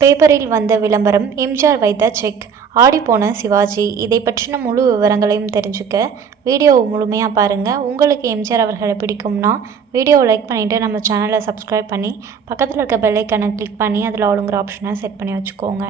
பேப்பரில் வந்த விளம்பரம் எம்ஜிஆர் வைத்த செக். ஆடிப்போன சிவாஜி. இதை பற்றின முழு விவரங்களையும் தெரிஞ்சுக்க வீடியோவை முழுமையாக பாருங்கள் உங்களுக்கு எம்ஜிஆர் அவர்களை பிடிக்கும்னா வீடியோவை லைக் பண்ணிவிட்டு நம்ம சேனலை சப்ஸ்கிரைப் பண்ணி பக்கத்தில் இருக்க பெல்லைக்கானை கிளிக் பண்ணி அதில் ஆளுங்கிற ஆப்ஷனை செட் பண்ணி வச்சுக்கோங்க.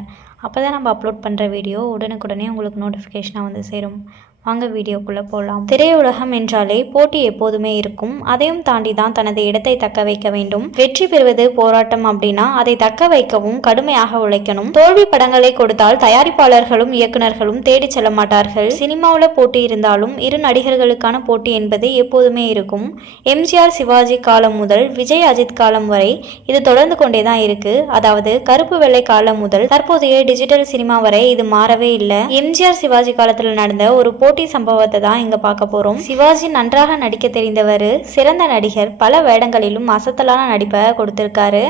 அப்போ தான் நம்ம அப்லோட் பண்ணுற வீடியோ உடனுக்குடனே உங்களுக்கு நோட்டிஃபிகேஷனாக வந்து சேரும். வாங்க வீடியோக்குள்ளே போகலாம் திரையுலகம் என்றாலே போட்டி எப்போதுமே இருக்கும். அதையும் தாண்டி தான் தனது இடத்தை தக்க வைக்க வேண்டும். வெற்றி பெறுவது போராட்டம் அப்படின்னா அதை தக்க வைக்கவும் கடுமையாக உழைக்கணும். தோல்வி படங்களை கொடுத்தால் தயாரிப்பாளர்களும் இயக்குநர்களும் தேடி செல்ல மாட்டார்கள். சினிமாவில் போட்டி இருந்தாலும் இரு நடிகர்களுக்கான போட்டி என்பது எப்போதுமே இருக்கும். எம்ஜிஆர் சிவாஜி காலம் முதல் விஜய் அஜித் காலம் வரை இது தொடர்ந்து கொண்டே தான் இருக்கு. அதாவது கருப்பு வெள்ளை காலம் முதல் தற்போதைய டிஜிட்டல் சினிமா வரை இது மாறவே இல்லை. எம்ஜிஆர் சிவாஜி காலத்தில் நடந்த ஒரு போட்டி சம்பவத்தை தான் இங்க பார்க்க போறோம். சிவாஜி நன்றாக நடிக்க தெரிந்தவர் சிறந்த நடிகர் பல வேடங்களிலும் அசத்தலான நடிப்பை கொடுத்திருக்காரு.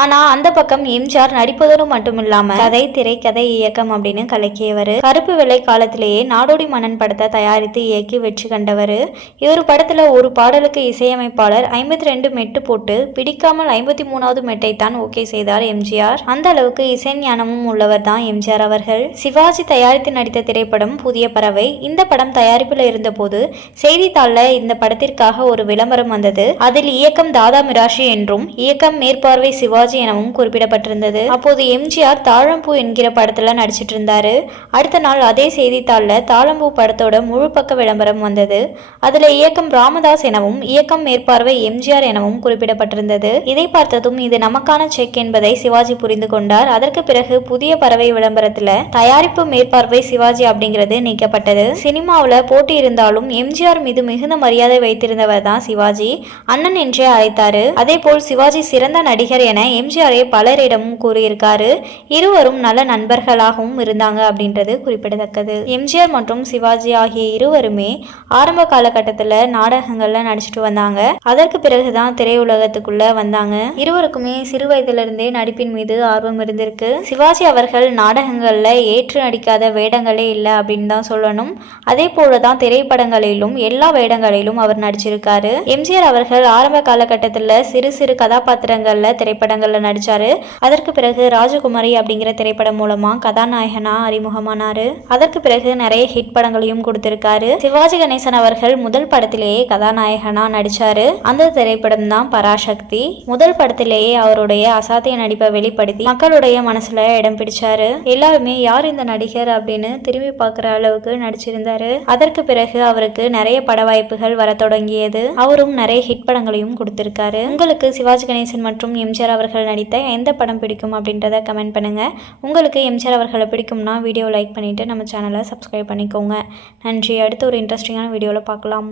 ஆனா அந்த பக்கம் எம்ஜிஆர் நடிப்பதோடு மட்டும் இல்லாம கதை திரைக்கதை இயக்கம் அப்படின்னு கலக்கியவர். கருப்பு வெள்ளை காலத்திலேயே நாடோடி மன்னன் படத்தை தயாரித்து இயக்கி வெற்றி கண்டவர். இவர் படத்துல ஒரு பாடலுக்கு இசையமைப்பாளர் ஐம்பத்தி ரெண்டு மெட்டு போட்டு பிடிக்காமல் ஐம்பத்தி மூணாவது மெட்டை தான் ஓகே செய்தார் எம்ஜிஆர். அந்த அளவுக்கு இசை ஞானமும் உள்ளவர் தான் எம்ஜிஆர் அவர்கள். சிவாஜி தயாரித்து நடித்த திரைப்படம் புதிய பறவை. இந்த படம் தயாரிப்பில் இருந்தபோது செய்தித்தாளில் இந்த படத்திற்காக ஒரு விளம்பரம் வந்தது. அதில் இயக்கம் தாதா மிராஷி என்றும் இயக்கம் மேற்பார்வை சிவாஜி எனவும் குறிப்பிடப்பட்டிருந்தது. அப்போது எம்ஜிஆர் தாழம்பூ என்கிற படத்துல நடிச்சிட்டு இருந்தாரு. அடுத்த நாள் அதே செய்தித்தாளில் தாழம்பூ படத்தோட முழு பக்க விளம்பரம் வந்தது. அதுல இயக்கம் ராமதாஸ் எனவும் இயக்கம் மேற்பார்வை எம்ஜிஆர் எனவும் குறிப்பிடப்பட்டிருந்தது. இதை பார்த்ததும் இது நமக்கான செக் என்பதை சிவாஜி புரிந்து கொண்டார். அதற்கு பிறகு புதிய பறவை விளம்பரத்துல தயாரிப்பு மேற்பார்வை சிவாஜி அப்படிங்கிறது நீக்கப்பட்டது. சினிமாவில் போட்டி இருந்தாலும் எம்ஜிஆர் மீது மிகுந்த மரியாதை வைத்திருந்தவர் தான் சிவாஜி. அண்ணன் என்றே அழைத்தாரு. அதே போல் சிவாஜி சிறந்த நடிகர் என எம்ஜிஆரை பலரிடமும் கூறியிருக்காரு. இருவரும் நல்ல நண்பர்களாகவும் இருந்தாங்க அப்படின்றது குறிப்பிடத்தக்கது. எம்ஜிஆர் மற்றும் சிவாஜி ஆகிய இருவருமே ஆரம்ப காலகட்டத்தில் நாடகங்கள்ல நடிச்சிட்டு வந்தாங்க. அதற்கு பிறகுதான் திரையுலகத்துக்குள்ள வந்தாங்க. இருவருக்குமே சிறு வயதிலிருந்தே நடிப்பின் மீது ஆர்வம் இருந்திருக்கு. சிவாஜி அவர்கள் நாடகங்கள்ல ஏற்று நடிக்காத வேடங்களே இல்லை அப்படின்னு தான் சொல்லணும். அதே போலதான் திரைப்படங்களிலும் எல்லா வேடங்களிலும் அவர் நடிச்சிருக்காரு. எம்ஜிஆர் அவர்கள் ஆரம்ப காலகட்டத்தில் சிறு சிறு கதாபாத்திரங்கள்ல திரைப்படங்கள்ல நடிச்சாரு. அதற்கு பிறகு ராஜகுமாரி அப்படிங்கிற திரைப்படம் மூலமா கதாநாயகனா அறிமுகமானாரு. அதற்கு பிறகு நிறைய ஹிட் படங்களையும் கொடுத்திருக்காரு. சிவாஜி கணேசன் அவர்கள் முதல் படத்திலேயே கதாநாயகனா நடிச்சாரு. அந்த திரைப்படம் தான் பராசக்தி. முதல் படத்திலேயே அவருடைய அசாத்திய நடிப்பை வெளிப்படுத்தி மக்களுடைய மனசுல இடம் பிடிச்சாரு. எல்லாருமே யார் இந்த நடிகர்? அப்படின்னு திரும்பி பார்க்குற அளவுக்கு நடிச்சிருந்தார் அதற்கு பிறகு அவருக்கு நிறைய பட வாய்ப்புகள் வர தொடங்கியது. அவரும் நிறைய ஹிட் படங்களையும் கொடுத்திருக்காரு. உங்களுக்கு சிவாஜி கணேசன் மற்றும் எம்ஜிஆர் அவர்கள் நடித்த எந்த படம் பிடிக்கும் அப்படின்றத கமெண்ட் பண்ணுங்க. உங்களுக்கு எம்ஜிஆர் அவர்களை பிடிக்கும்னா வீடியோ லைக் பண்ணிட்டு நம்ம சேனலை சப்ஸ்கிரைப் பண்ணிக்கோங்க. நன்றி. அடுத்து ஒரு இன்ட்ரெஸ்டிங்கான வீடியோவில் பார்க்கலாம்.